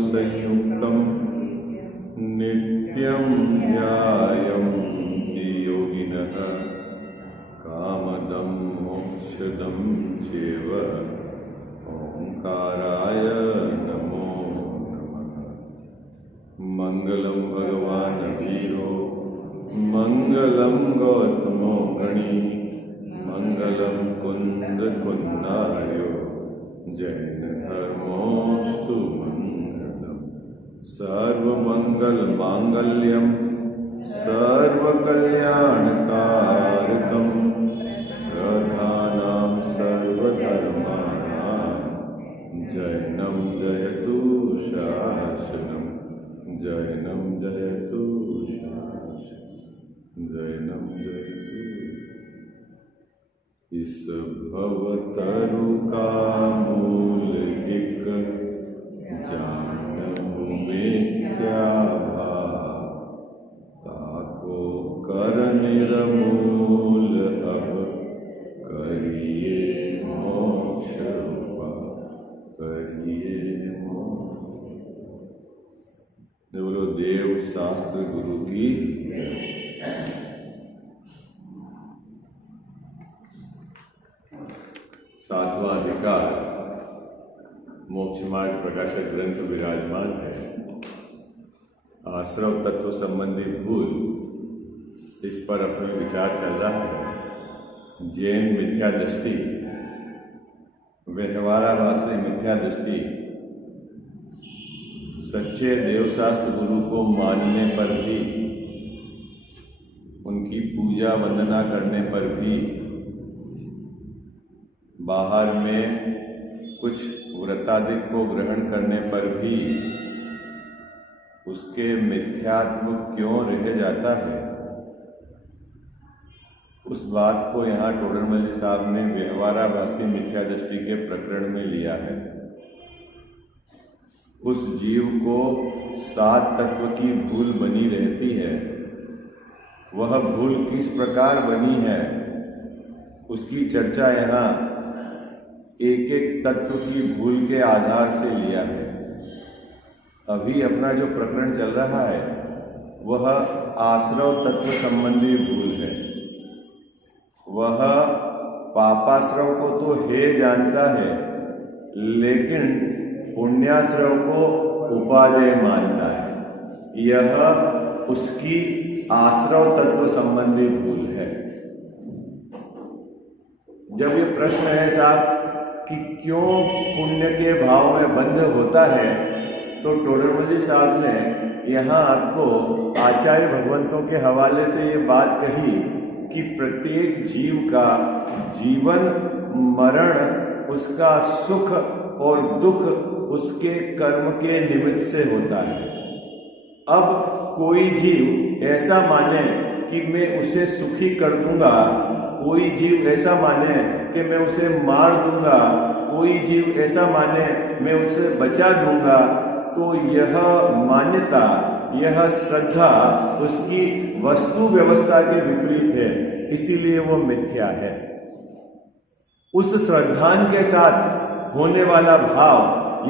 संयुक्तं नित्यं ध्यायन्ति योगिनः कामदं मोक्षदं चैव ओंकाराय नमो नमः। मंगलम भगवान वीरो मंगलम गौतमो गणी मंगलम कुंद कुंदार्यो जैन धर्मोस्तु मंगलम। सर्वमंगल मांगल्यम सर्वकल्याणकारकम प्रधानां सर्वधर्माणां जैनं जयतु शासनम जैनं जयतु शासनम जैनं जयतु। इस भवतरु का मूल एक जानहु मिथ्या भाव ताको कर निर्मूल अब करिए मोक्ष करिए मोक्ष। बोलो देव शास्त्र गुरु की। सातवां अधिकार मोक्ष मार्ग प्रकाशक ग्रंथ विराजमान है। आश्रव तत्व संबंधी भूल, इस पर अपने विचार चल रहा है। जैन मिथ्या दृष्टि, व्यवहाराभासी मिथ्या दृष्टि, सच्चे देवशास्त्र गुरु को मानने पर भी, उनकी पूजा वंदना करने पर भी, बाहर में कुछ व्रतादिक को ग्रहण करने पर भी उसके मिथ्यात्व क्यों रह जाता है, उस बात को यहाँ टोडरमल जी साहब ने व्यवहाराभासी मिथ्या दृष्टि के प्रकरण में लिया है। उस जीव को सात तत्व की भूल बनी रहती है। वह भूल किस प्रकार बनी है, उसकी चर्चा यहाँ एक एक तत्व की भूल के आधार से लिया है। अभी अपना जो प्रकरण चल रहा है वह आश्रव तत्व संबंधी भूल है। वह पापाश्रव को तो हे जानता है, लेकिन पुण्याश्रव को उपादेय मानता है। यह उसकी आश्रव तत्व संबंधी भूल है। जब ये प्रश्न है साहब कि क्यों पुण्य के भाव में बंध होता है, तो टोडरमल जी साहब ने यहाँ आपको आचार्य भगवंतों के हवाले से ये बात कही कि प्रत्येक जीव का जीवन मरण, उसका सुख और दुख उसके कर्म के निमित्त से होता है। अब कोई जीव ऐसा माने कि मैं उसे सुखी कर दूंगा, कोई जीव ऐसा माने कि मैं उसे मार दूंगा, कोई जीव ऐसा माने मैं उसे बचा दूंगा, तो यह मान्यता, यह श्रद्धा उसकी वस्तु व्यवस्था के विपरीत है, इसीलिए वो मिथ्या है। उस श्रद्धान के साथ होने वाला भाव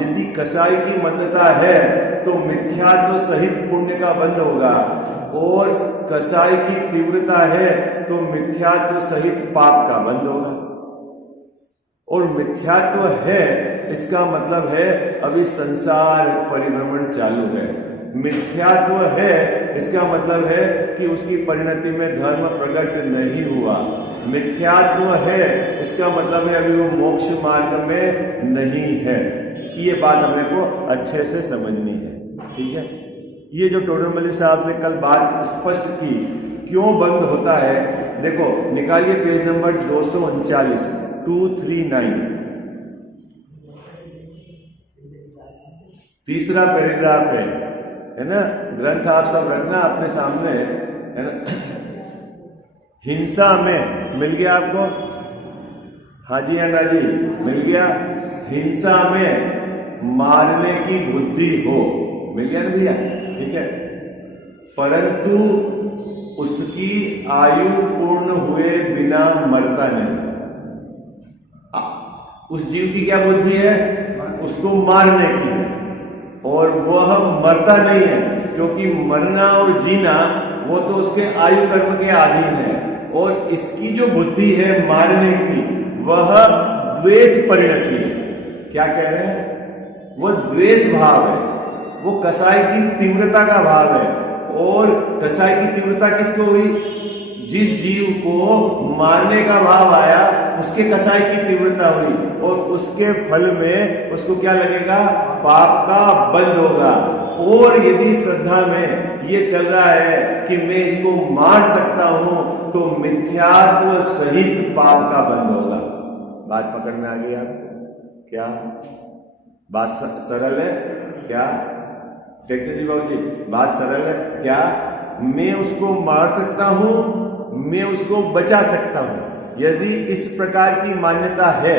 यदि कसाई की मन्नता है तो मिथ्यात्व सहित पुण्य का बंध होगा, और कसाई की तीव्रता है तो मिथ्यात्व सहित पाप का बंध होगा। और मिथ्यात्व है इसका मतलब है अभी संसार परिभ्रमण चालू है। मिथ्यात्व है इसका मतलब है कि उसकी परिणति में धर्म प्रकट नहीं हुआ। मिथ्यात्व है इसका मतलब है अभी वो मोक्ष मार्ग में नहीं है। ये बात हमें को अच्छे से समझनी है, ठीक है। ये जो टोडरमल जी साहब ने कल बात स्पष्ट की क्यों बंद होता है, देखो निकालिए पेज नंबर 239, 239, तीसरा पैराग्राफ है ना। ग्रंथ आप सब रखना अपने सामने, है ना। हिंसा में मिल गया आपको, हाँ जी अन्ना जी मिल गया। हिंसा में मारने की बुद्धि हो, मिल गया ना भैया, ठीक है। परंतु उसकी आयु पूर्ण हुए बिना मरता नहीं। उस जीव की क्या बुद्धि है, उसको मारने की है, और वह मरता नहीं है, क्योंकि मरना और जीना वो तो उसके आयु कर्म के अधीन है। और इसकी जो बुद्धि है मारने की, वह द्वेष परिणति है। क्या कह रहे हैं? वो द्वेष भाव है, वो कसाई की तीव्रता का भाव है। और कसाई की तीव्रता किसको हुई? जिस जीव को मारने का भाव आया उसके कसाई की तीव्रता हुई, और उसके फल में उसको क्या लगेगा? पाप का बंध होगा। और यदि श्रद्धा में ये चल रहा है कि मैं इसको मार सकता हूं, तो मिथ्यात्व सहित पाप का बंध होगा। बात पकड़ में आ गई आपको? क्या बात सरल है? क्या देखते जी बाबू जी, बात सरल है क्या? मैं उसको मार सकता हूं, मैं उसको बचा सकता हूं। यदि इस प्रकार की मान्यता है,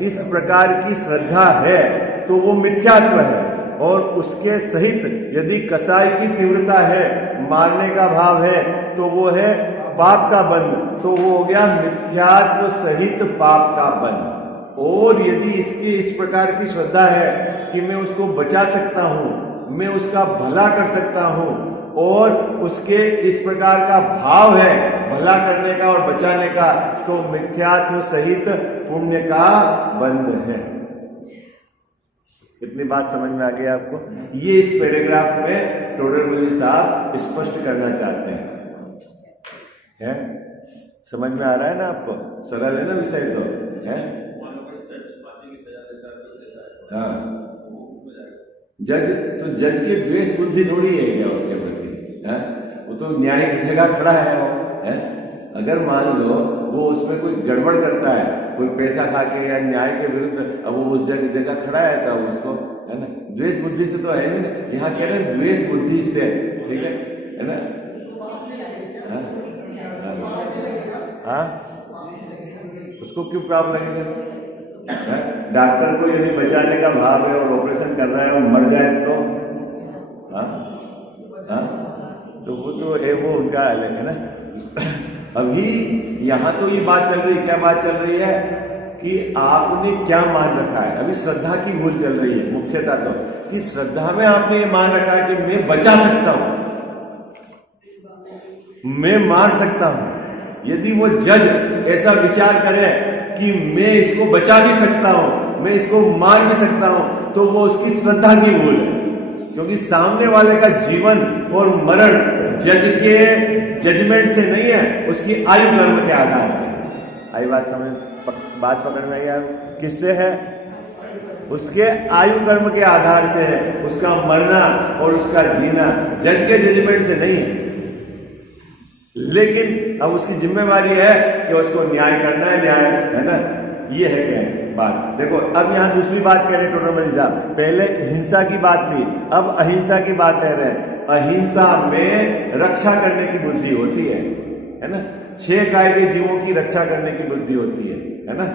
इस प्रकार की श्रद्धा है, तो वो मिथ्यात्व है। और उसके सहित यदि कसाई की तीव्रता है, मारने का भाव है, तो वो है पाप का बंध। तो वो हो गया मिथ्यात्व सहित पाप का बंध। और यदि इसकी इस प्रकार की श्रद्धा है कि मैं उसको बचा सकता हूं, मैं उसका भला कर सकता हूं, और उसके इस प्रकार का भाव है भला करने का और बचाने का, तो मिथ्यात्व सहित पुण्य का बंध है। इतनी बात समझ में आ गई आपको? ये इस पैराग्राफ में टोडरमल साहब स्पष्ट करना चाहते हैं। समझ में आ रहा है ना आपको? सरल है ना विषय? तो है हाँ। जज तो जज की द्वेष बुद्धि थोड़ी है क्या उसके प्रति? वो तो न्याय की जगह खड़ा है वो, है? अगर मान लो वो उसमें कोई गड़बड़ करता है, कोई पैसा खा के या न्याय के विरुद्ध, अब वो उस जगह खड़ा है, तब उसको, है ना, द्वेष बुद्धि से तो है नहीं। यहाँ कह रहे हैं द्वेष बुद्धि से, ठीक है ना? हाँ, उसको क्यों पाप लगेगा? डॉक्टर को यदि बचाने का भाव है और ऑपरेशन कर रहा है और मर जाए तो तो वो तो है, वो उनका अलग है ना। अभी यहां तो ये बात चल रही है, क्या बात चल रही है कि आपने क्या मान रखा है। अभी श्रद्धा की भूल चल रही है मुख्यतः, तो कि श्रद्धा में आपने ये मान रखा है कि मैं बचा सकता हूं, मैं मार सकता हूं। यदि वो जज ऐसा विचार करे कि मैं इसको बचा भी सकता हूं, मैं इसको मार भी सकता हूं, तो वो उसकी श्रद्धा की भूल है। क्योंकि सामने वाले का जीवन और मरण जज के जजमेंट से नहीं है, उसकी आयु कर्म के आधार से। आई बात समझ? बात पकड़ में आई? किससे है? उसके आयु कर्म के आधार से है। उसका मरना और उसका जीना जज के जजमेंट से नहीं है। लेकिन अब उसकी जिम्मेवारी है कि उसको न्याय करना है, न्याय, है ना? ये है क्या बात? देखो अब यहां दूसरी बात कह रहे टोडरमल साहब। पहले हिंसा की बात थी, अब अहिंसा की बात कह रहे हैं। अहिंसा में रक्षा करने की बुद्धि होती है ना? 6 काय के जीवों की रक्षा करने की बुद्धि होती है ना?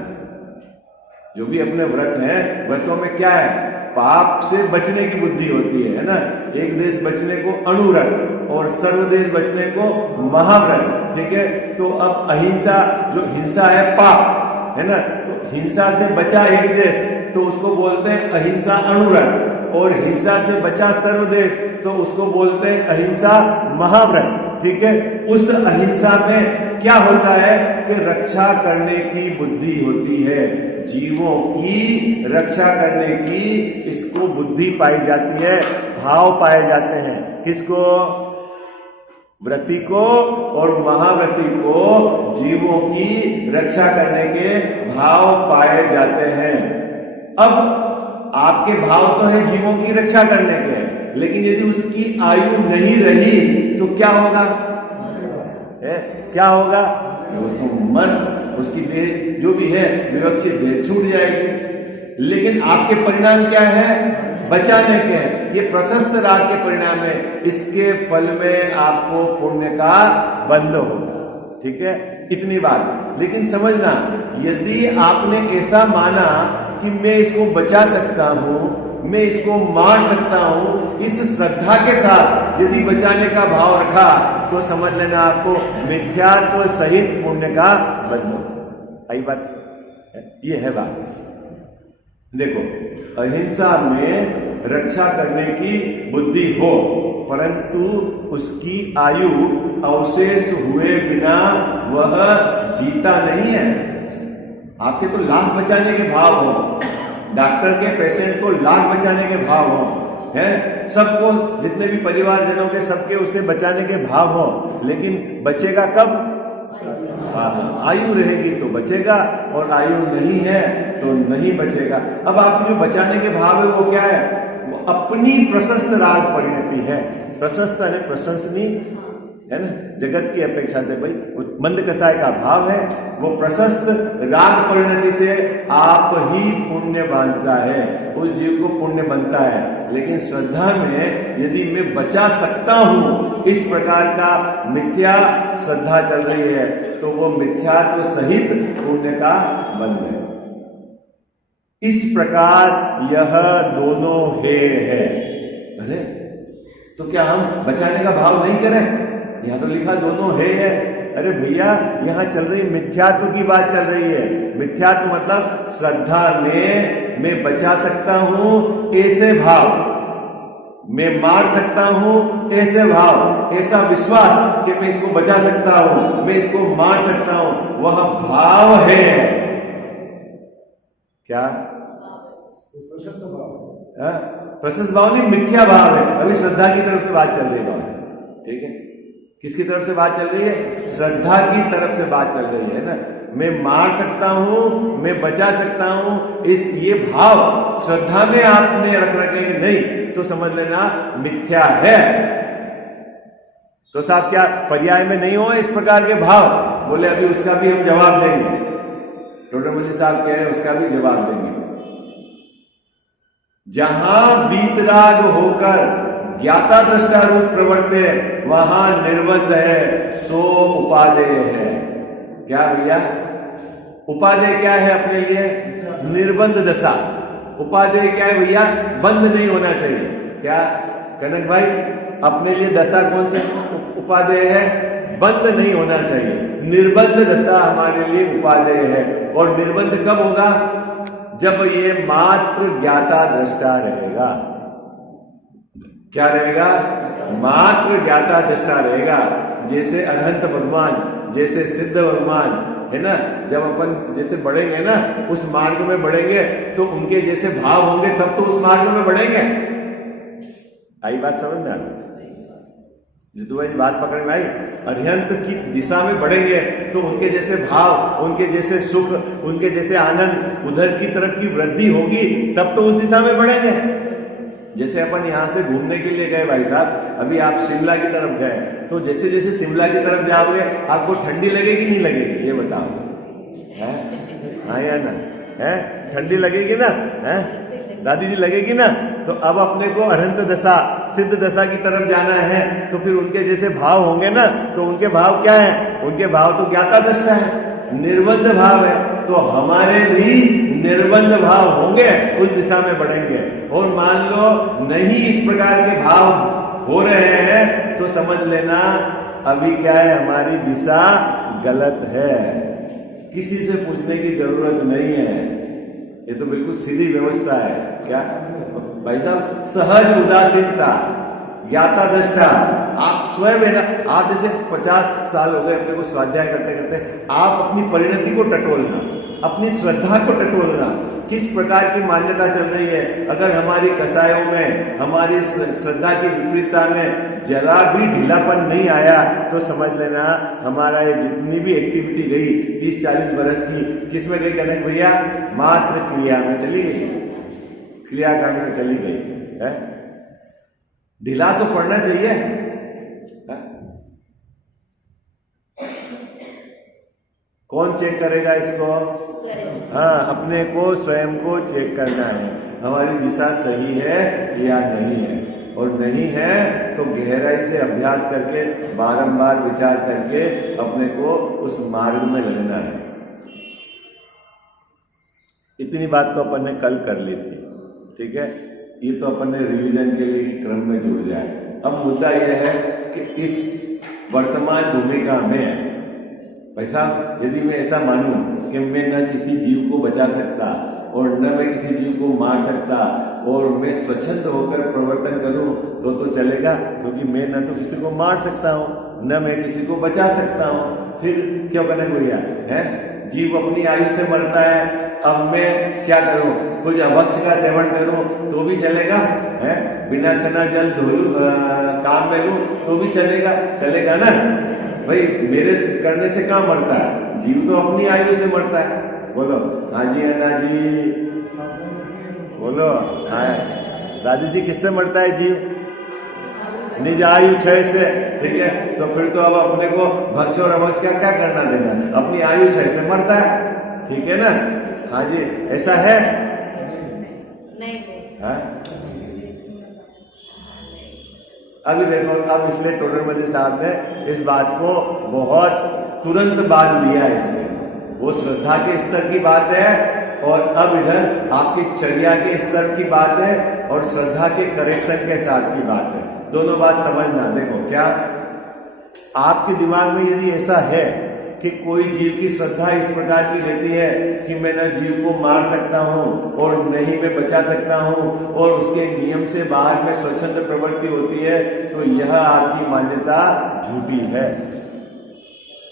जो भी अपने व्रत हैं, व्रतों में क्या है? पाप से बचने की बुद्धि होती है ना? एक देश बचने को अणुव्रत और सर्वदेश बचने को महाव्रत, ठीक है? तो अब अहिंसा, जो हिंसा है पाप, है ना? तो हिंसा से बचा एक देश, तो उसको बोलते हैं अहिंसा अणुव्रत, और हिंसा से बचा सर्वदेश, तो उसको बोलते हैं अहिंसा महाव्रत, ठीक है? उस अहिंसा में क्या होता है कि रक्षा करने की बुद्धि होती है, जीवों की रक्षा करने की इसको बुद्धि पाई जाती है, भाव पाए जाते हैं। किसको? व्रती को और महाव्रती को जीवों की रक्षा करने के भाव पाए जाते हैं। अब आपके भाव तो है जीवों की रक्षा करने के, लेकिन यदि उसकी आयु नहीं रही तो क्या होगा? क्या होगा? उसको मन, उसकी देह जो भी है विवक्षित देह छूट जाएगी। लेकिन आपके परिणाम क्या है? बचाने के हैं। ये प्रशस्त राग के परिणाम है। इसके फल में आपको पुण्य का बंध होगा, ठीक है? इतनी बात। लेकिन समझना, यदि आपने ऐसा माना कि मैं इसको बचा सकता हूं, मैं इसको मार सकता हूं, इस श्रद्धा के साथ यदि बचाने का भाव रखा, तो समझ लेना आपको मिथ्यात्व सहित पुण्य का बंध होगा। आई बात? ये है बात। देखो, अहिंसा में रक्षा करने की बुद्धि हो, परंतु उसकी आयु अवशेष हुए बिना वह जीता नहीं है। आपके तो लाख बचाने के भाव हो, डॉक्टर के पेशेंट को लाख बचाने के भाव हो, है सबको, जितने भी परिवारजनों के सबके उसे बचाने के भाव हो, लेकिन बचेगा कब? आयु रहेगी तो बचेगा, और आयु नहीं है तो नहीं बचेगा। अब आपकी जो बचाने के भाव है वो क्या है? वो अपनी प्रशस्त राग परिणति है। प्रशस्त है प्रशंसनीय है ना, जगत की अपेक्षा से भाई मंद कसाय का भाव है, वो प्रशस्त राग परिणति से आप ही पुण्य बांधता है, उस जीव को पुण्य बनता है। लेकिन श्रद्धा में यदि मैं बचा सकता हूं, इस प्रकार का मिथ्या श्रद्धा चल रही है, तो वो मिथ्यात्व सहित पुण्य का बंध है। इस प्रकार यह दोनों है। अरे तो क्या हम बचाने का भाव नहीं करें? यहां तो लिखा दोनों है। अरे भैया, यहां चल रही मिथ्यात्व की बात चल रही है। मिथ्यात्व मतलब श्रद्धा में मैं बचा सकता हूं ऐसे भाव, मैं मार सकता हूं ऐसे भाव, ऐसा विश्वास कि मैं इसको बचा सकता हूं, मैं इसको मार सकता हूं, वह भाव है। क्या? प्रशस्त भाव नहीं, मिथ्या भाव है। अभी श्रद्धा की तरफ से बात चल रही है। ठीक है, किसकी तरफ से बात चल रही है? श्रद्धा की तरफ से बात चल रही है ना। मैं मार सकता हूं, मैं बचा सकता हूं, इस ये भाव श्रद्धा में आपने रख रखे कि नहीं, तो समझ लेना मिथ्या है। तो साहब क्या पर्याय में नहीं हो इस प्रकार के भाव? बोले अभी उसका भी हम जवाब देंगे। टोडरमल साहब कह रहे हैं उसका भी जवाब देंगे। जहां वीतराग होकर ज्ञाता दृष्टा रूप प्रवर्ते, वहां निर्बंध है, सो उपादेय है। क्या भैया? उपादेय क्या है अपने लिए? निर्बंध दशा। उपादेय क्या है भैया? बंद नहीं होना चाहिए। क्या कनक भाई, अपने लिए दशा कौन सी उपादेय है? बंद नहीं होना चाहिए। निर्बंध दशा हमारे लिए उपादेय है। और निर्बंध कब होगा? जब ये मात्र ज्ञाता दृष्टा रहेगा। क्या रहेगा? मात्र ज्ञाता दृष्टा रहेगा। जैसे अनंत भगवान, जैसे सिद्ध भगवान है ना, जब अपन जैसे बढ़ेंगे ना, उस मार्ग में बढ़ेंगे, तो उनके जैसे भाव होंगे, तब तो उस मार्ग में बढ़ेंगे। आई बात समझ में? आ जितु भाई बात पकड़ में आई। अरिहंत की दिशा में बढ़ेंगे तो उनके जैसे भाव, उनके जैसे सुख, उनके जैसे आनंद, उधर की तरफ की वृद्धि होगी, तब तो उस दिशा में बढ़ेंगे। जैसे अपन यहां से घूमने के लिए गए भाई साहब, अभी आप शिमला की तरफ गए, तो जैसे जैसे शिमला की तरफ जाओगे आपको ठंडी लगेगी नहीं लगेगी? ये बताओ, है? हाँ या ना? है ठंडी लगेगी ना? है दादी जी लगेगी ना? तो अब अपने को अनंत दशा, सिद्ध दशा की तरफ जाना है, तो फिर उनके जैसे भाव होंगे ना, तो उनके भाव क्या है? उनके भाव तो ज्ञाता दृष्टा है, निर्बंध भाव है। तो हमारे भी निर्बंध भाव होंगे, उस दिशा में बढ़ेंगे। और मान लो नहीं इस प्रकार के भाव हो रहे हैं, तो समझ लेना अभी क्या है, हमारी दिशा गलत है। किसी से पूछने की जरूरत नहीं है, ये तो बिल्कुल सीधी व्यवस्था है। क्या भाई साहब? सहज उदासीनता, ज्ञाता दृष्टा। आप स्वयं है ना, आप जैसे 50 साल हो गए अपने को स्वाध्याय करते करते, आप अपनी परिणति को टटोलना, अपनी श्रद्धा को टटोलना, किस प्रकार की मान्यता चल रही है। अगर हमारी कसायों में, हमारी श्रद्धा की विपरीतता में जरा भी ढीलापन नहीं आया, तो समझ लेना हमारा ये जितनी भी एक्टिविटी गई 30-40 बरस की, किस में गई कनक भैया? मात्र क्रिया में चली गई, क्रियाकांड में चली गई है। ढीला तो पड़ना चाहिए है? कौन चेक करेगा इसको? हाँ, अपने को स्वयं को चेक करना है, हमारी दिशा सही है या नहीं है। और नहीं है तो गहराई से अभ्यास करके, बारंबार विचार करके अपने को उस मार्ग में लगना है। इतनी बात तो अपन ने कल कर ली थी, ठीक है। ये तो अपन ने रिवीजन के लिए क्रम में जुड़ जाए। अब मुद्दा यह है कि इस वर्तमान भूमिका में भाई साहब, यदि मैं ऐसा मानूं कि मैं न किसी जीव को बचा सकता, और न मैं किसी जीव को मार सकता और मैं स्वच्छंद होकर प्रवर्तन करूं तो चलेगा, क्योंकि मैं न तो किसी को मार सकता हूं न मैं किसी को बचा सकता हूं। फिर क्यों करना भैया है? जीव अपनी आयु से मरता है, अब मैं क्या करूं? कुछ अभक्ष का सेवन करूं तो भी चलेगा है? बिना छना जल धोलू काम में लूं तो भी चलेगा ना भाई? मेरे करने से कहाँ मरता है? जीव तो अपनी आयु से मरता है। बोलो हाँ जी अन्ना जी, बोलो हाँ। दादी जी किससे मरता है जीव? निज आयु क्षय से, ठीक है? तो फिर तो अब अपने को भक्ष और अभक्ष का क्या करना देना? अपनी आयु क्षय से मरता है, ठीक है ना? हाँ जी, ऐसा है नहीं? हाँ? अभी देखो, अब इसलिए टोडरमल साहब ने इस बात को बहुत तुरंत बात लिया है इसमें। वो श्रद्धा के स्तर की बात है और अब इधर आपकी चर्या के स्तर की बात है और श्रद्धा के करेक्शन के साथ की बात है। दोनों बात समझना। देखो क्या आपके दिमाग में यदि ऐसा है कि कोई जीव की श्रद्धा इस प्रकार की रहती है कि मैं न जीव को मार सकता हूं और न ही मैं बचा सकता हूं और उसके नियम से बाहर में स्वच्छंद प्रवृत्ति होती है, तो यह आपकी मान्यता झूठी है।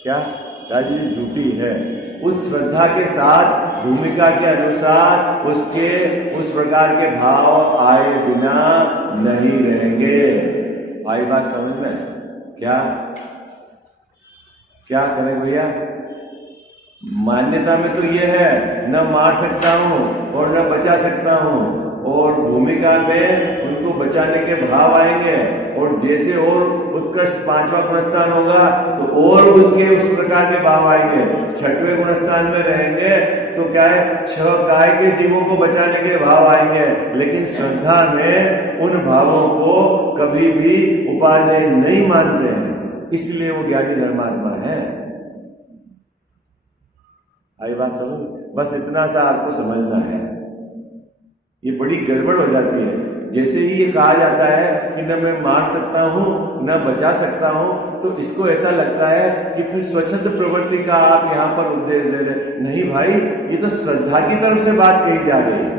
क्या दादी जी? झूठी है। उस श्रद्धा के साथ भूमिका के अनुसार उसके उस प्रकार के भाव आए बिना नहीं रहेंगे। आई बात समझ में? क्या करें भैया? मान्यता में तो ये है न मार सकता हूं और न बचा सकता हूं, और भूमिका में उनको बचाने के भाव आएंगे और जैसे और उत्कृष्ट 5वां गुणस्थान होगा तो और उनके उस प्रकार के भाव आएंगे। 6वें गुणस्थान में रहेंगे तो क्या है? 6 काय के जीवों को बचाने के भाव आएंगे, लेकिन श्रद्धा में उन भावों को कभी भी उपादेय नहीं मानते हैं, इसलिए वो ज्ञानी धर्मात्मा है। आई बात समझ? बस इतना सा आपको समझना है। ये बड़ी गड़बड़ हो जाती है। जैसे ही ये कहा जाता है कि न मैं मार सकता हूं न बचा सकता हूं, तो इसको ऐसा लगता है कि फिर स्वच्छंद प्रवृत्ति का आप यहाँ पर उपदेश दे रहे। नहीं भाई, ये तो श्रद्धा की तरफ से बात कही जा रही है।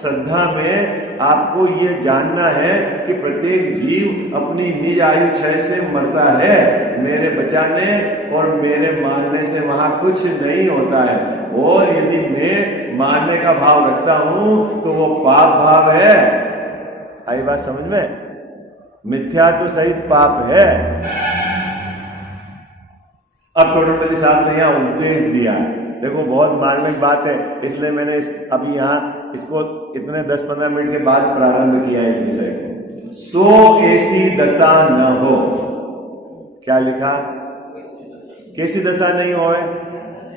श्रद्धा में आपको ये जानना है कि प्रत्येक जीव अपनी निज आयु क्षय से मरता है। मेरे बचाने और मेरे मारने से वहां कुछ नहीं होता है, और यदि मैं मारने का भाव रखता हूं तो वो पाप भाव है। आई बात समझ में? मिथ्यात्व सहित पाप है। अब टोडरमल साहब ने यहाँ उपदेश दिया। देखो बहुत मार्मिक बात है, इसलिए मैंने अभी यहाँ इसको इतने 10-15 मिनट के बाद प्रारंभ किया है इस विषय को। सो ऐसी दशा न हो। क्या लिखा? कैसी दशा नहीं होवे?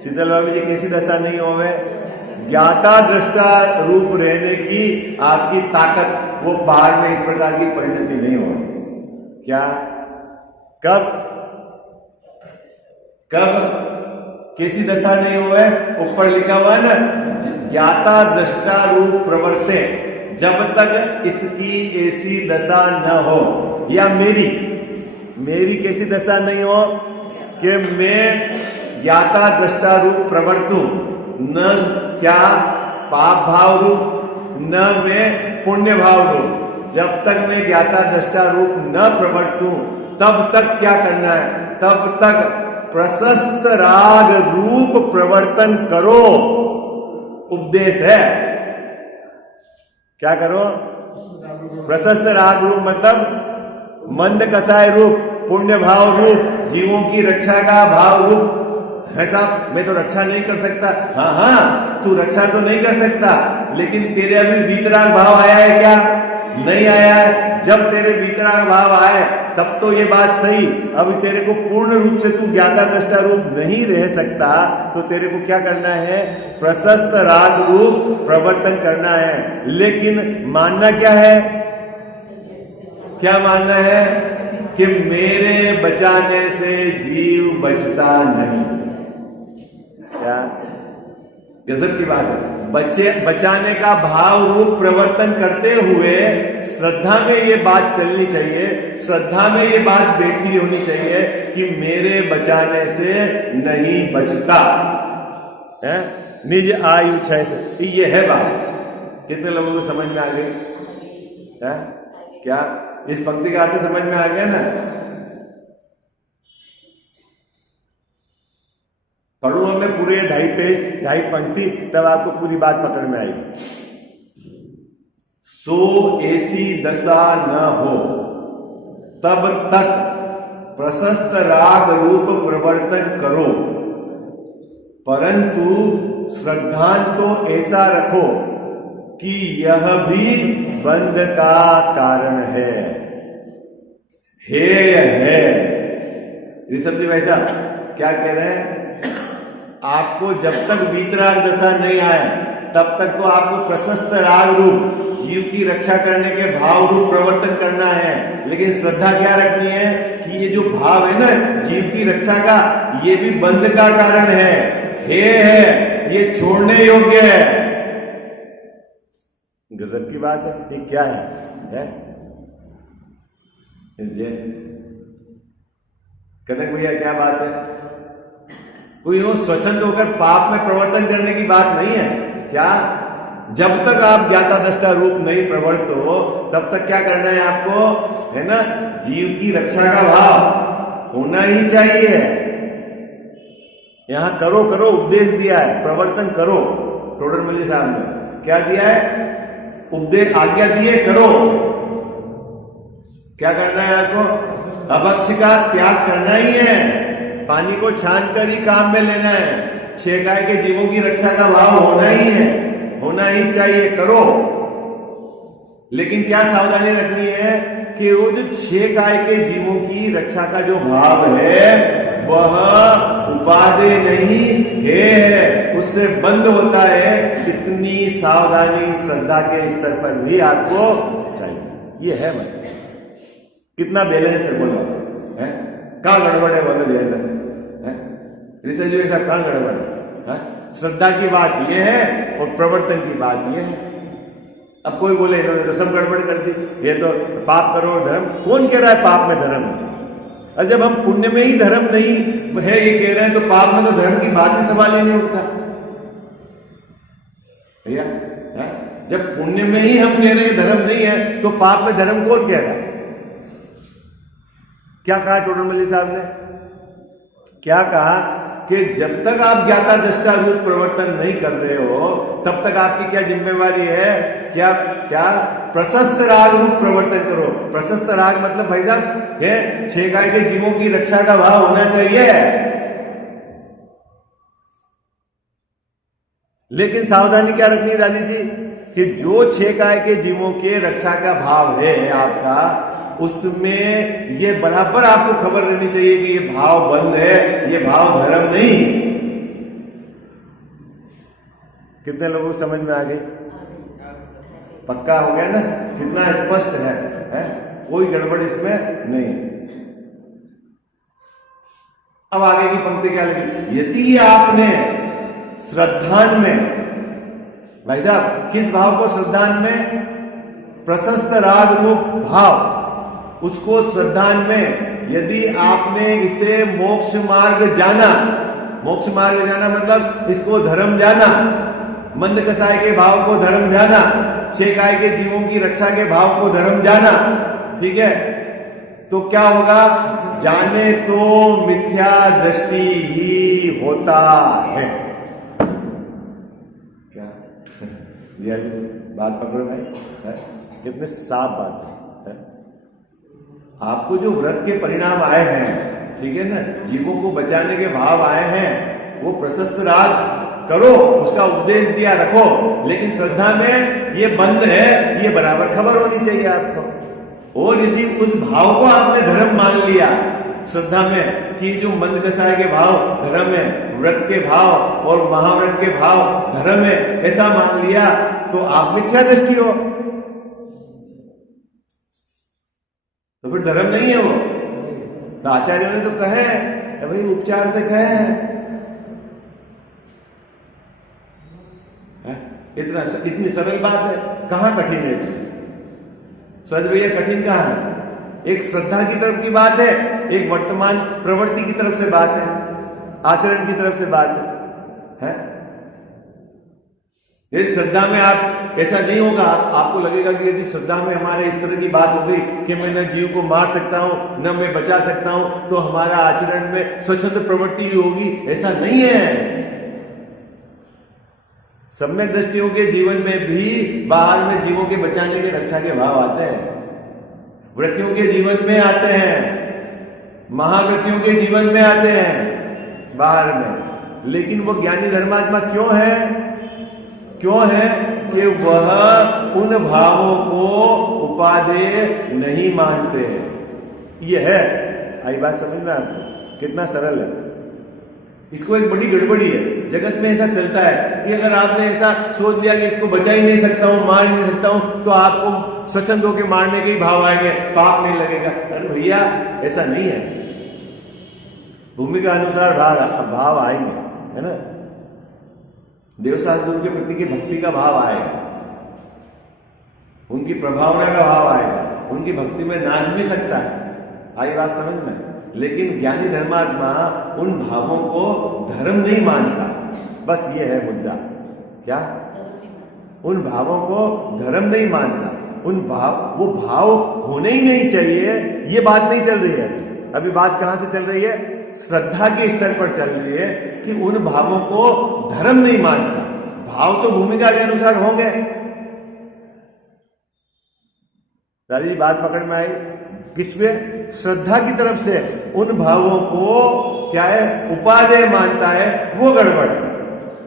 शीतल बाबू जी, कैसी दशा नहीं होवे? ज्ञाता दृष्टा रूप रहने की आपकी ताकत, वो बाहर में इस प्रकार की परिणति नहीं होगी। क्या? कब कैसी दशा नहीं हुए? ऊपर लिखा हुआ ना, ज्ञाता दृष्टा रूप प्रवर्ते। जब तक इसकी ऐसी दशा न हो, या मेरी कैसी दशा नहीं हो कि मैं ज्ञाता दृष्टा रूप प्रवर्तूं, न क्या पाप भाव रूप न मैं पुण्य भाव रूप। जब तक मैं ज्ञाता दृष्टा रूप न प्रवर्तूं, तब तक क्या करना है? तब तक प्रशस्त राग रूप प्रवर्तन करो। उपदेश है। क्या करो? प्रशस्त राग रूप मतलब मंद कसाय रूप, पुण्य भाव रूप, जीवों की रक्षा का भाव रूप। है साहब, मैं तो रक्षा नहीं कर सकता। हाँ, तू रक्षा तो नहीं कर सकता, लेकिन तेरे अभी वीतराग भाव आया है क्या? नहीं आया है। जब तेरे वीतराग भाव आए तब तो ये बात सही। अभी तेरे को पूर्ण रूप से तू ज्ञाता दृष्टा रूप नहीं रह सकता, तो तेरे को क्या करना है? प्रशस्त राग रूप प्रवर्तन करना है। लेकिन मानना क्या है? क्या मानना है? कि मेरे बचाने से जीव बचता नहीं। क्या गजब की बात है। बचाने का भाव रूप प्रवर्तन करते हुए श्रद्धा में ये बात चलनी चाहिए, श्रद्धा में ये बात बैठी होनी चाहिए कि मेरे बचाने से नहीं बचता है। निज आयु क्षय से, ये है बात। कितने लोगों को समझ में आ गई है? क्या इस पंक्ति का अर्थ समझ में आ गया ना? पढ़ूं मैं पूरे 2.5 पेज 2.5 पंक्ति, तब आपको पूरी बात पकड़ में आएगी। सो ऐसी दशा न हो तब तक प्रशस्त राग रूप प्रवर्तन करो, परंतु श्रद्धान तो ऐसा रखो कि यह भी बंध का कारण है, हेय है। ऋषभ जी वैसा क्या कह रहे हैं? आपको जब तक वीतराग दशा नहीं आए तब तक तो आपको प्रशस्त राग रूप जीव की रक्षा करने के भाव रूप प्रवर्तन करना है, लेकिन श्रद्धा क्या रखनी है कि ये जो भाव है ना जीव की रक्षा का, ये भी बंध का कारण है, हेय है, ये छोड़ने योग्य है। गजब की बात है। ये क्या है? कनक भैया क्या बात है? कोई वो स्वच्छंद होकर पाप में प्रवर्तन करने की बात नहीं है क्या? जब तक आप ज्ञाता दृष्टा रूप नहीं प्रवर्त हो तब तक क्या करना है आपको, है ना? जीव की रक्षा का भाव होना ही चाहिए। यहां करो करो उपदेश दिया है, प्रवर्तन करो। टोडरमल साहब ने क्या दिया है? उपदेश, आज्ञा दिए, करो। क्या करना है आपको? अभक्ष्य का त्याग करना ही है, पानी को छान कर ही काम में लेना है, 6 गाय के जीवों की रक्षा का भाव होना ही है, होना ही चाहिए, करो। लेकिन क्या सावधानी रखनी है कि वो जो 6 गाय के जीवों की रक्षा का जो भाव है वह उपादेय नहीं है, उससे बंद होता है। कितनी सावधानी श्रद्धा के स्तर पर भी आपको चाहिए। ये है मतलब कितना बैलेंस है, बोलो है? कहां गड़बड़ है? बोलो जयेंद्र है? ऋषभ जी साहब कहां गड़बड़ है? श्रद्धा की बात ये है और प्रवर्तन की बात ये है। अब कोई बोले इन्होंने तो सब गड़बड़ कर दी, ये तो पाप करो धर्म। कौन कह रहा है पाप में धर्म है? और जब हम पुण्य में ही धर्म नहीं है ये कह रहे हैं, तो पाप में तो धर्म की बात ही सवाल ही नहीं उठता भैया। जब पुण्य में ही हम कह रहे हैं धर्म नहीं है, तो पाप में धर्म कौन कह रहा है? क्या कहा टोडरमल साहब ने? क्या कहा कि जब तक आप ज्ञाता दृष्टा रूप प्रवर्तन नहीं कर रहे हो तब तक आपकी क्या जिम्मेवारी है? क्या क्या प्रशस्त राग रूप प्रवर्तन करो। प्रशस्त राग मतलब भाई साहब है 6 गाय के जीवों की रक्षा का भाव होना चाहिए। लेकिन सावधानी क्या रखनी है दादी जी कि जो 6 गाय के जीवों के रक्षा का भाव है आपका, उसमें ये बराबर आपको खबर रहनी चाहिए कि ये भाव बंद है, ये भाव धर्म नहीं। कितने लोगों को समझ में आ गई? पक्का हो गया ना? कितना स्पष्ट है? कोई गड़बड़ इसमें नहीं। अब आगे की पंक्ति क्या लगी? यदि आपने श्रद्धान में, भाई साहब किस भाव को श्रद्धान में? प्रशस्त राग रूप भाव, उसको श्रद्धान में यदि आपने इसे मोक्ष मार्ग जाना, मोक्ष मार्ग जाना मतलब इसको धर्म जाना, मंद कसाय के भाव को धर्म जाना, 6 गाय के जीवों की रक्षा के भाव को धर्म जाना, ठीक है? तो क्या होगा? जाने तो मिथ्या दृष्टि ही होता है। क्या बात पकड़ो भाई, कितने साफ बात है? आपको जो व्रत के परिणाम आए हैं, ठीक है ना, जीवों को बचाने के भाव आए हैं, वो प्रशस्त राग करो, उसका उपदेश दिया रखो, लेकिन श्रद्धा में ये बंद है, ये बराबर खबर होनी चाहिए आपको। और यदि उस भाव को आपने धर्म मान लिया श्रद्धा में कि जो मंद कसाय के भाव धर्म है, व्रत के भाव और महाव्रत के भाव धर्म है, ऐसा मान लिया तो आप मिथ्या दृष्टि हो, तो फिर धर्म नहीं है वो। तो आचार्यों ने तो कहे भाई उपचार से कहे हैं, इतनी सरल बात है, कहां कठिन है इसमें? सच भैया कठिन कहां है? एक श्रद्धा की तरफ की बात है, एक वर्तमान प्रवृत्ति की तरफ से बात है, आचरण की तरफ से बात है? यदि श्रद्धा में आप ऐसा नहीं होगा, आपको लगेगा कि यदि श्रद्धा में हमारे इस तरह की बात हो गई कि मैं न जीव को मार सकता हूं न मैं बचा सकता हूं, तो हमारा आचरण में स्वच्छंद प्रवृत्ति होगी। ऐसा नहीं है। सम्यक दृष्टियों के जीवन में भी बाहर में जीवों के बचाने के रक्षा के भाव आते हैं, व्रतियों के जीवन में आते हैं, महाव्रतियों के जीवन में आते हैं बाहर में। लेकिन वो ज्ञानी धर्मात्मा क्यों है कि वह उन भावों को उपादेय नहीं मानते। ये है, आई बात समझ में आपको? कितना सरल है। इसको एक बड़ी गड़बड़ी है। जगत में ऐसा चलता है कि अगर आपने ऐसा सोच लिया कि इसको बचा ही नहीं सकता हूं, मार ही नहीं सकता हूं, तो आपको स्वच्छंद होकर मारने के ही भाव आएंगे, पाप नहीं लगेगा। अरे भैया, ऐसा नहीं है। भूमिका अनुसार भाव आएंगे, है ना। देवशास्त्र के प्रति की भक्ति का भाव आएगा, उनकी प्रभावना का भाव आएगा, उनकी भक्ति में नाच भी सकता है। आई बात समझ में? लेकिन ज्ञानी धर्मात्मा उन भावों को धर्म नहीं मानता। बस ये है मुद्दा। क्या? उन भावों को धर्म नहीं मानता। वो भाव होने ही नहीं चाहिए, ये बात नहीं चल रही है। अभी बात कहां से चल रही है? श्रद्धा के स्तर पर चल रही है कि उन भावों को धर्म नहीं मानता। भाव तो भूमिका के अनुसार होंगे। दादी जी, बात पकड़ में आई? किस पे? श्रद्धा की तरफ से उन भावों को क्या है, उपादेय मानता है, वो गड़बड़ है।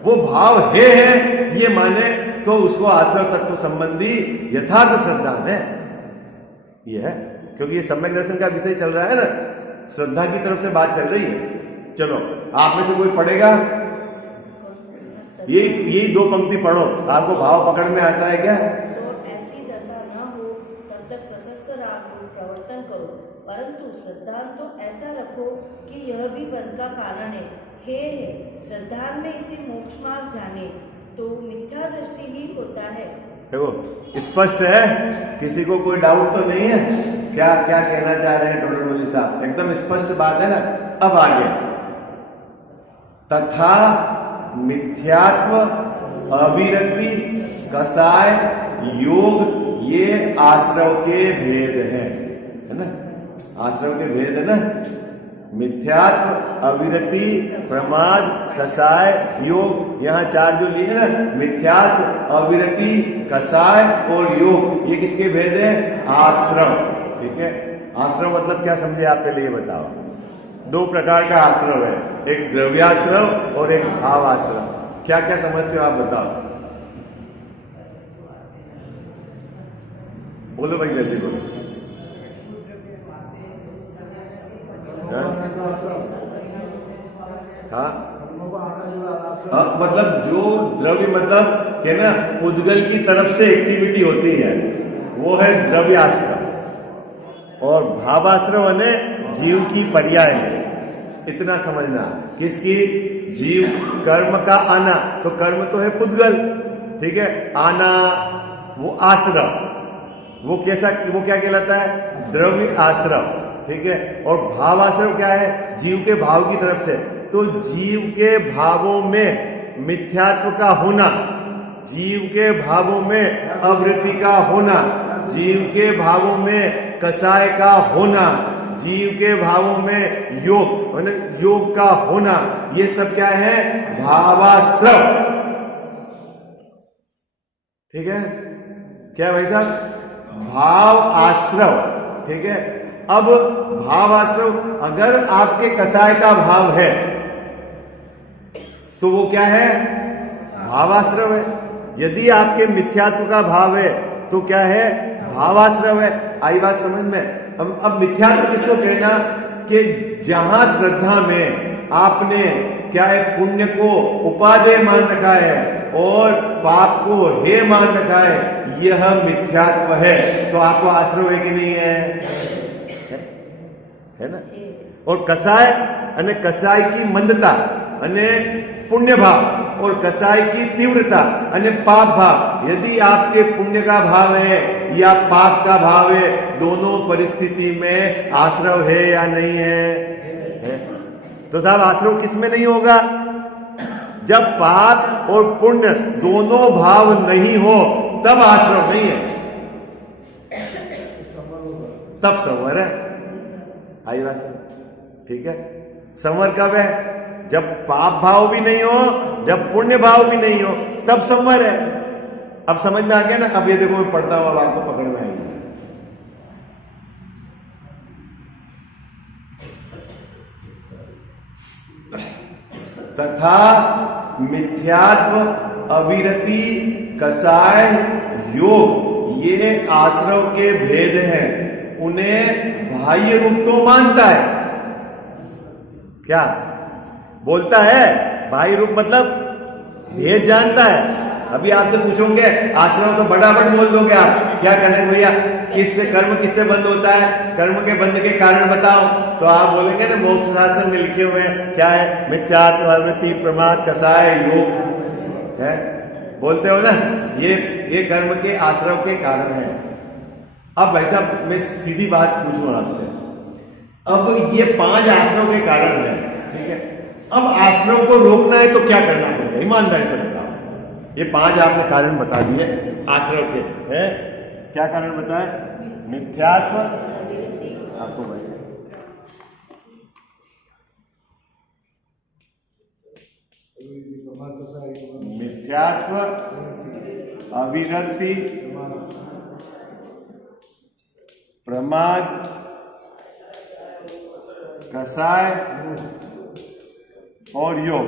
वो भाव है ये माने तो उसको आश्रव तत्व संबंधी यथार्थ श्रद्धा है। ये है, क्योंकि ये सम्यक दर्शन का विषय चल रहा है ना, श्रद्धा की तरफ से बात चल रही है। चलो, आप में से कोई पढ़ेगा? यही दो पंक्ति पढ़ो, आपको भाव पकड़ में आता है क्या? ऐसी दशा न हो तब तक प्रशस्त राग प्रवर्तन करो, परंतु श्रद्धान तो ऐसा रखो कि यह भी बंध का कारण है। हे श्रद्धान में इसी मोक्ष मार्ग जाने तो मिथ्या दृष्टि ही होता है। देखो, स्पष्ट है, किसी को कोई डाउट तो नहीं है? क्या क्या कहना चाह रहे हैं टोडरमल साहब? एकदम स्पष्ट बात है ना। अब आगे, तथा मिथ्यात्व, अविरक्ति, कसाय, योग, ये आश्रव के भेद है ना। आश्रव के भेद है ना। मिथ्यात्व, अविरति, प्रमाद, कसाय, योग, यहाँ चार जो लिए ना, मिथ्यात्व, अविरति, कसाय और योग, ये किसके भेद है? आश्रव। ठीक है। आश्रव मतलब क्या समझे आप? पहले ये बताओ। दो प्रकार का आश्रव है, एक द्रव्याश्रव और एक भाव आश्रव। क्या क्या समझते हो आप? बताओ, बोलो भाई, जल्दी बोलो। हाँ, मतलब जो द्रव्य, मतलब क्या ना, उद्गल की तरफ से एक्टिविटी होती है, वो है द्रव्याश्रव। और भावाश्रव ने जीव की पर्याय है। इतना समझना। किसकी? जीव, कर्म का आना। तो कर्म तो है पुद्गल, ठीक है। आना वो आश्रव, वो कैसा, वो क्या कहलाता है? द्रव्य आश्रव, ठीक है। और भाव आश्रव क्या है? जीव के भाव की तरफ से। तो जीव के भावों में मिथ्यात्व का होना, जीव के भावों में अवृत्ति का होना, जीव के भावों में कसाय का होना, जीव के भावों में योग का होना, ये सब क्या है? भावाश्रव। ठीक है। क्या भाई साहब? भाव आश्रव, ठीक है। अब भाव आश्रव, अगर आपके कसाय का भाव है तो वो क्या है? भावाश्रव है। यदि आपके मिथ्यात्व का भाव है तो क्या है? भावाश्रव है। आई बात समझ में? अब मिथ्यात्व किसको कहना? कि जहां श्रद्धा में आपने क्या है, पुण्य को उपादेय मान रखा है और पाप को हे मान रखा है, यह मिथ्यात्व है। तो आपको आश्रव है कि नहीं है ना। और कसाय, अने कसाय की मंदता, अने पुण्य भाव, और कसाय की तीव्रता, अने पाप भाव। यदि आपके पुण्य का भाव है या पाप का भाव है, दोनों परिस्थिति में आश्रव है या नहीं है? तो साहब, आश्रव किस में नहीं होगा? जब पाप और पुण्य दोनों भाव नहीं हो तब आश्रव नहीं है, तब संवर है। आई बात समझ? ठीक है, संवर कब है? जब पाप भाव भी नहीं हो, जब पुण्य भाव भी नहीं हो, तब संवर है। अब समझ में आ गया ना? अब ये देखो मैं पढ़ता हूं, अब आपको पकड़ में आएगी। तथा मिथ्यात्व, अविरति, कसाय, योग, ये आश्रव के भेद हैं। उन्हें बाह्य रूप तो मानता है, क्या बोलता है? बाह्य रूप मतलब भेद जानता है। अभी आपसे पूछोगे आश्रम तो बटाबट बोल दोगे आप, क्या करने भैया, किससे कर्म किससे बंद होता है, कर्म के बंद के कारण बताओ, तो आप बोलेंगे ना मोक्ष शास्त्र में लिखे हुए हैं, क्या है? मिथ्यात्व, अवृत्ति, प्रमाद, कसाय, योग है, बोलते हो ना? ये कर्म के आश्रव के कारण है। अब भाई साहब मैं सीधी बात पूछूं आपसे, अब ये 5 आश्रव के कारण है, ठीक है? अब आश्रव को रोकना है तो क्या करना पड़ेगा? ईमानदारी से बताओ। ये 5 आपने कारण बता दिए आश्रव के, है? क्या कारण बताए? मिथ्यात्व, आपको भाई मिथ्यात्व, अविरति, प्रमाद, कसाय और योग।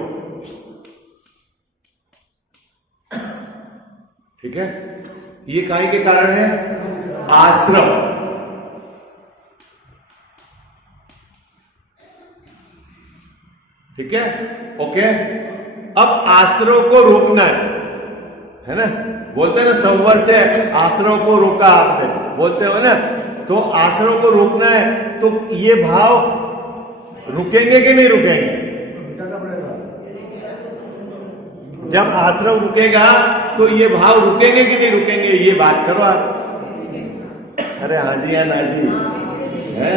ठीक है, ये काहे के कारण है? आश्रव। ठीक है, ओके। अब आश्रव को रोकना है ना? बोलते हैं ना संवर से आश्रव को रोका आपने, बोलते हो ना? तो आश्रव को रोकना है तो ये भाव रुकेंगे कि नहीं रुकेंगे? जब आश्रव रुकेगा तो ये भाव रुकेंगे कि नहीं रुकेंगे? ये बात करो आप। अरे हाँ जी, या ना जी है,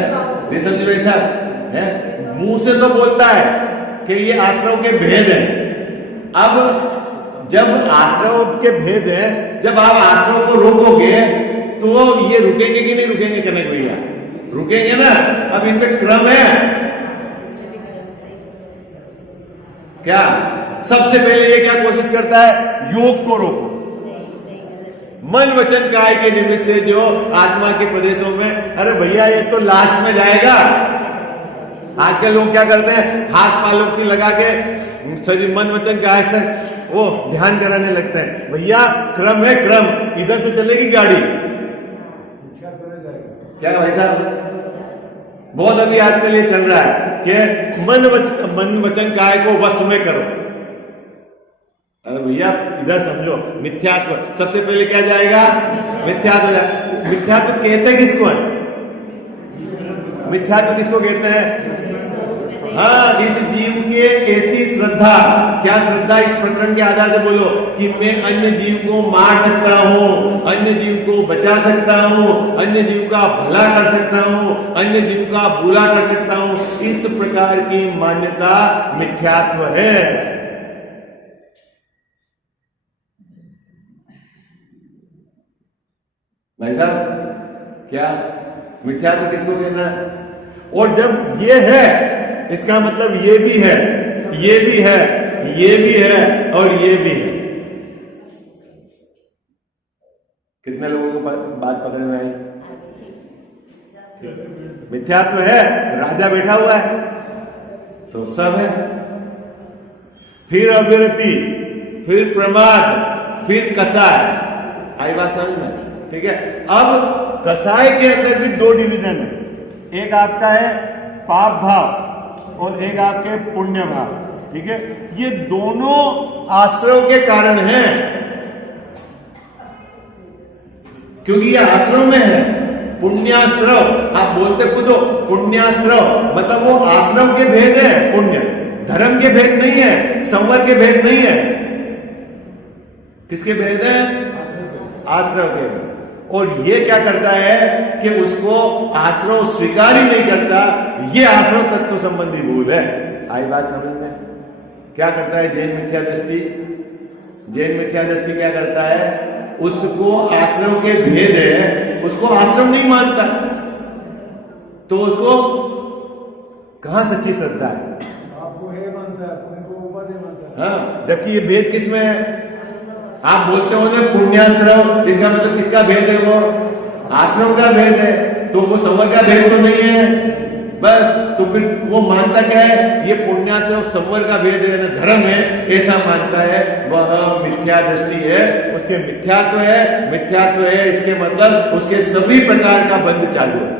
नहीं समझ रहे साहब? है, मुंह से तो बोलता है कि ये आश्रव के भेद है। अब जब आश्रव के भेद है, जब आप आश्रव को रोकोगे तो ये रुकेंगे कि नहीं रुकेंगे? कनक भैया रुकेंगे ना? अब इनमें क्रम है क्या? सबसे पहले ये क्या कोशिश करता है? योग को रोको। मन वचन काय के निमित्त से जो आत्मा के प्रदेशों में, अरे भैया ये तो लास्ट में जाएगा। आजकल लोग क्या करते हैं? हाथ पालों की लगा के शरीर मन वचन काय से वो ध्यान कराने लगते हैं। भैया क्रम है, क्रम, इधर से चलेगी गाड़ी। क्या भाई साहब? बहुत अभी आजकल ये चल रहा है कि मन वचन काय को वश में करो। अरे भैया इधर समझो, मिथ्यात्व सबसे पहले क्या जाएगा? मिथ्यात्व। मिथ्यात्व कहते किसको है? मिथ्यात्व किसको कहते हैं? हाँ, इस जीव के ऐसी श्रद्धा, क्या श्रद्धा? इस प्रकरण के आधार से बोलो कि मैं अन्य जीव को मार सकता हूँ, अन्य जीव को बचा सकता हूँ, अन्य जीव का भला कर सकता हूँ, अन्य जीव का बुरा कर सकता हूँ। इस प्रकार की मान्यता मिथ्यात्व है। भाई साहब क्या मिथ्यात्व किसको कहना है? और जब ये है, इसका मतलब ये भी है, ये भी है, ये भी है और ये भी है। कितने लोगों को बात पकड़ में आई? मिथ्यात्व है, राजा बैठा हुआ है तो सब है। फिर अविरति, फिर प्रमाद, फिर कसाय। आई बात समझ में? ठीक है। अब कसाय के अंदर भी 2 डिवीजन है, एक आपका है पाप भाव और एक आपके पुण्य भाव। ठीक है, ये दोनों आश्रव के कारण हैं, क्योंकि ये आश्रव में है। पुण्याश्रव आप बोलते खुद हो, पुण्याश्रव मतलब वो आश्रव के भेद है। पुण्य धर्म के भेद नहीं है, संवर के भेद नहीं है। किसके भेद है? आश्रव के भेद। और ये क्या करता है कि उसको आश्रव स्वीकार ही नहीं करता। ये आश्रव तत्व संबंधी भूल है। आई बात समझ में? क्या करता है जैन मिथ्या दृष्टि? जैन मिथ्या दृष्टि क्या करता है? उसको आश्रम के भेद है, उसको आश्रम नहीं मानता, तो उसको कहां सच्ची श्रद्धा है? आपको हे मानता है, उनको उपाधि मानता है। हाँ, जबकि ये भेद किसमें है? आप बोलते हो ना पुण्याश्रम, इसका मतलब किसका भेद है? वो आश्रम का भेद है, तो वो संवर का भेद तो नहीं है। बस, तो फिर वो मानता क्या है? ये पुण्याश्रम संवर का भेद है, धर्म है, ऐसा मानता है। वह मिथ्या दृष्टि है, उसके मिथ्यात्व है। मिथ्यात्व है इसके मतलब उसके सभी प्रकार का बंध चालू है।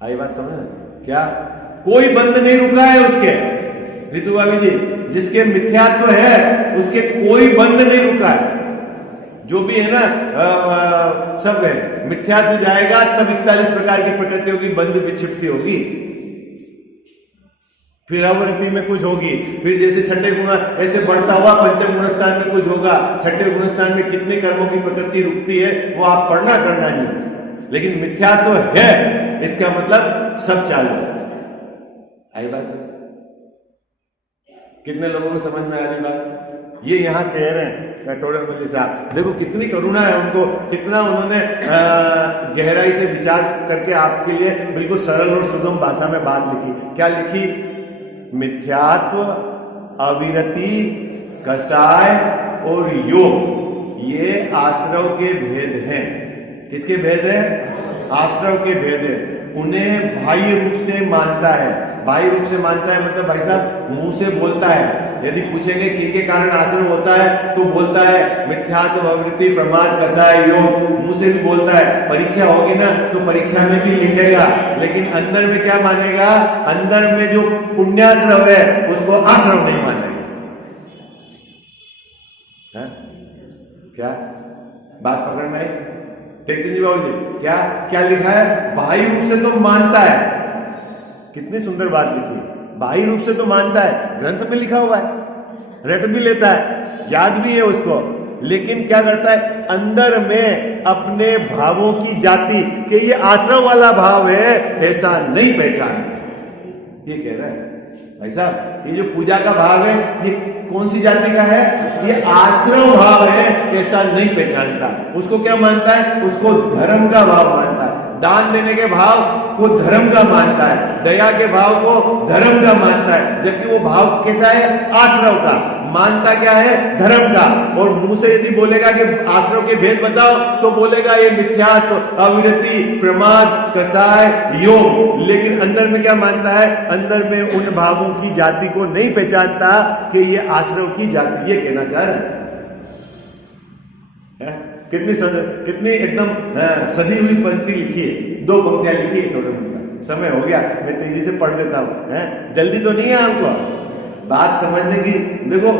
आई बात समझ? क्या कोई बंद नहीं रुका है उसके? रितु भाभी जी, जिसके मिथ्यात्व है उसके कोई बंद नहीं रुका है। जो भी है ना सब है, मिथ्यात्व जाएगा तब 41 प्रकार की प्रकृतियों की बंद विक्षिप्ति होगी, फिर आवृत्ति में कुछ होगी, फिर जैसे छठे गुण ऐसे बढ़ता हुआ पंचम गुणस्थान में कुछ होगा। छठे गुणस्थान में कितने कर्मों की प्रकृति रुकती है वो आप पढ़ना करना नहीं, लेकिन मिथ्यात्व है इसका मतलब सब चालू है। आई बात? कितने लोगों को समझ में आ रही बात? ये यहाँ कह रहे हैं टोडरमल साहब, देखो कितनी करुणा है उनको, कितना उन्होंने गहराई से विचार करके आपके लिए बिल्कुल सरल और सुगम भाषा में बात लिखी। क्या लिखी? मिथ्यात्व, अविरति, कसाय और योग, ये आश्रव के भेद हैं। किसके भेद है? आश्रव के भेद है। उन्हें बाह्य रूप से मानता है। बाह्य रूप से मानता है मतलब भाई साहब मुंह से बोलता है। यदि पूछेंगे किसके कारण आश्रव होता है तो बोलता है मिथ्यात्व, अवृत्ति, प्रमाद, कसाय, योग, मुंह से भी बोलता है। परीक्षा होगी ना तो परीक्षा में भी लिखेगा, लेकिन अंदर में क्या मानेगा? अंदर में जो पुण्याश्रव है उसको आश्रव नहीं मानेगा। क्या बात पकड़ में आई? टेक्सिन जी बाबू जी, क्या क्या लिखा है? बाह्य रूप से तो मानता है। कितनी सुंदर बात लिखी है, बाह्य रूप से तो मानता है, ग्रंथ में लिखा हुआ है, रट भी लेता है, याद भी है उसको, लेकिन क्या करता है? अंदर में अपने भावों की जाति के ये आश्रव वाला भाव है ऐसा नहीं पहचानता। ये कह रहा है भाई साहब, ये जो पूजा का भाव है ये कौन सी जाति का है? ये आश्रम भाव है, ऐसा नहीं पहचानता। उसको क्या मानता है? उसको धर्म का भाव मानता है। दान देने के भाव को धर्म का मानता है, दया के भाव को धर्म का मानता है, जबकि वो भाव कैसा है? आश्रव का। मानता क्या है? धर्म का। और मुंह से यदि बोलेगा कि आश्रव के भेद बताओ तो बोलेगा ये मिथ्यात्व, अविरति, प्रमाद, कसाय, योग, लेकिन अंदर में क्या मानता है? अंदर में उन भावों की जाति को नहीं पहचानता कि ये आश्रव की जाति। ये कहना चाह रहे हैं। कितनी एकदम सदी हुई पंक्ति लिखी है, 2 पंक्तियां लिखी है टोटल। समय हो गया, मैं तेजी से पढ़ देता हूं। जल्दी तो नहीं है आपको बात समझने की? देखो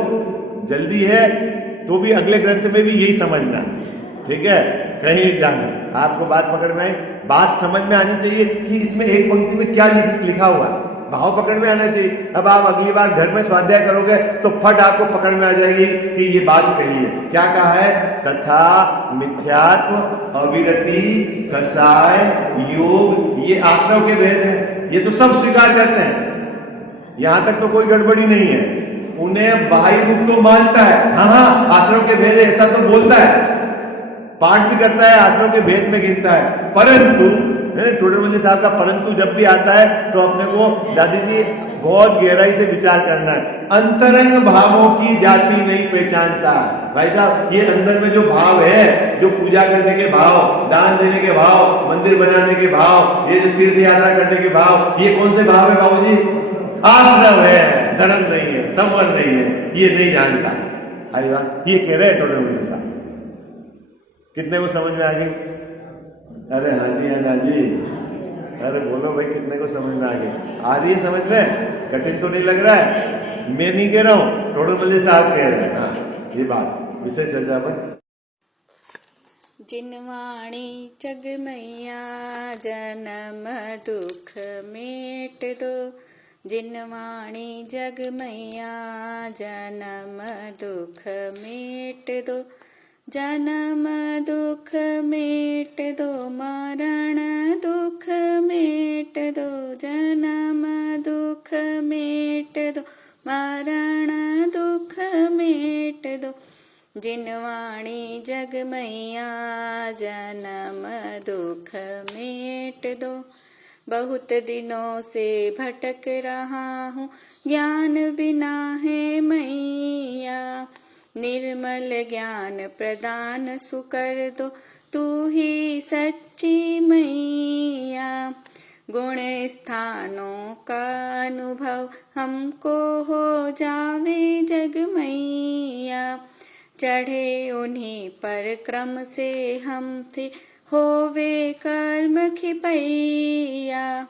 जल्दी है तो भी अगले ग्रंथ में भी यही समझना, ठीक है? कहीं जाने आपको बात पकड़ में आई, बात समझ में आनी चाहिए कि इसमें एक पंक्ति में क्या लिखा हुआ, भाव पकड़ में आना चाहिए। अब आप अगली बार घर में स्वाध्याय करोगे तो फट आपको पकड़ में आ जाएगी कि ये बात कही है। क्या कहा है? तथा मिथ्यात्व, अविरति, कसाय, योग, ये आश्रव के भेद है। ये तो सब स्वीकार करते हैं, यहां तक तो कोई गड़बड़ी नहीं है। उन्हें बाह्य रूप तो मानता है, हाँ आश्रव के भेद ऐसा तो बोलता है, पाठ भी करता है, आश्रव के भेद में गिनता है, परंतु टोडरमल साहब का परंतु जब भी आता है तो अपने को दादी जी बहुत गहराई से विचार करना है। अंतरंग भावों की जाति नहीं पहचानता। भाई साहब ये अंदर में जो भाव है, जो पूजा करने के भाव, दान देने के भाव, मंदिर बनाने के भाव, ये जो तीर्थ यात्रा करने के भाव, ये कौन से भाव है बाबूजी? आश्रव है, धर्म नहीं है, संवर नहीं है, ये नहीं जानता। आई बात? ये कह रहे हैं टोडरमल साहब। कितने को समझ में आ गई? अरे हाँ जी, हाँ जी, अरे बोलो भाई, कितने को समझ में आ गई? आ रही है समझ में? कठिन तो नहीं लग रहा है? मैं नहीं कह रहा हूं, टोडरमल साहब कह रहे हैं। हाँ, ये बात विषय चर्चा पर। जिनवाणी जग मैया जन्म दुख मेट दो, जिनवाणी जग मैया जन्म दुख मेट दो, जन्म दुख मेट दो, मरण दुख मेट दो, जन्म दुख मेट दो, दो। जिन वाणी जग मैया जन्म दुख मेट दो। बहुत दिनों से भटक रहा हूँ ज्ञान बिना है मैया। निर्मल ज्ञान प्रदान सुकर दो तू ही सच्ची मैया। गुण स्थानों का अनुभव हमको हो जावे जग मैया। चढ़े उन्हीं पर क्रम से हम फिर होवे कर्म खिपैया।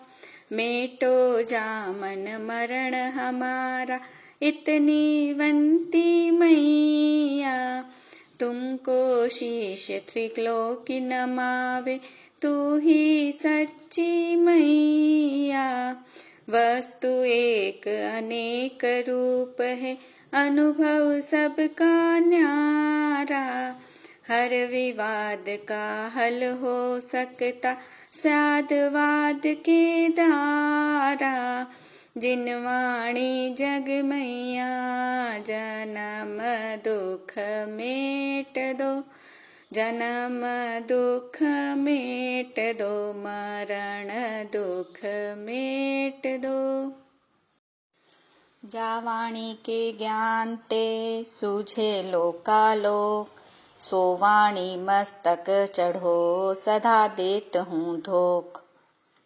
मेटो जामन मरण हमारा इतनी वंती मैया। तुमको शीश त्रिलोकी नमावे तू ही सच्ची मैया। वस्तु एक अनेक रूप है अनुभव सबका न्यारा। हर विवाद का हल हो सकता साधवाद के द्वारा। जिन वाणी जग मैया जन्म दुख मेट दो। जन्म दुख मेट दो मरण दुख मेट दो। जा वाणी के ज्ञान ते सूझे लोकालोक। सो वाणी मस्तक चढ़ो सदा देत हूँ धोख।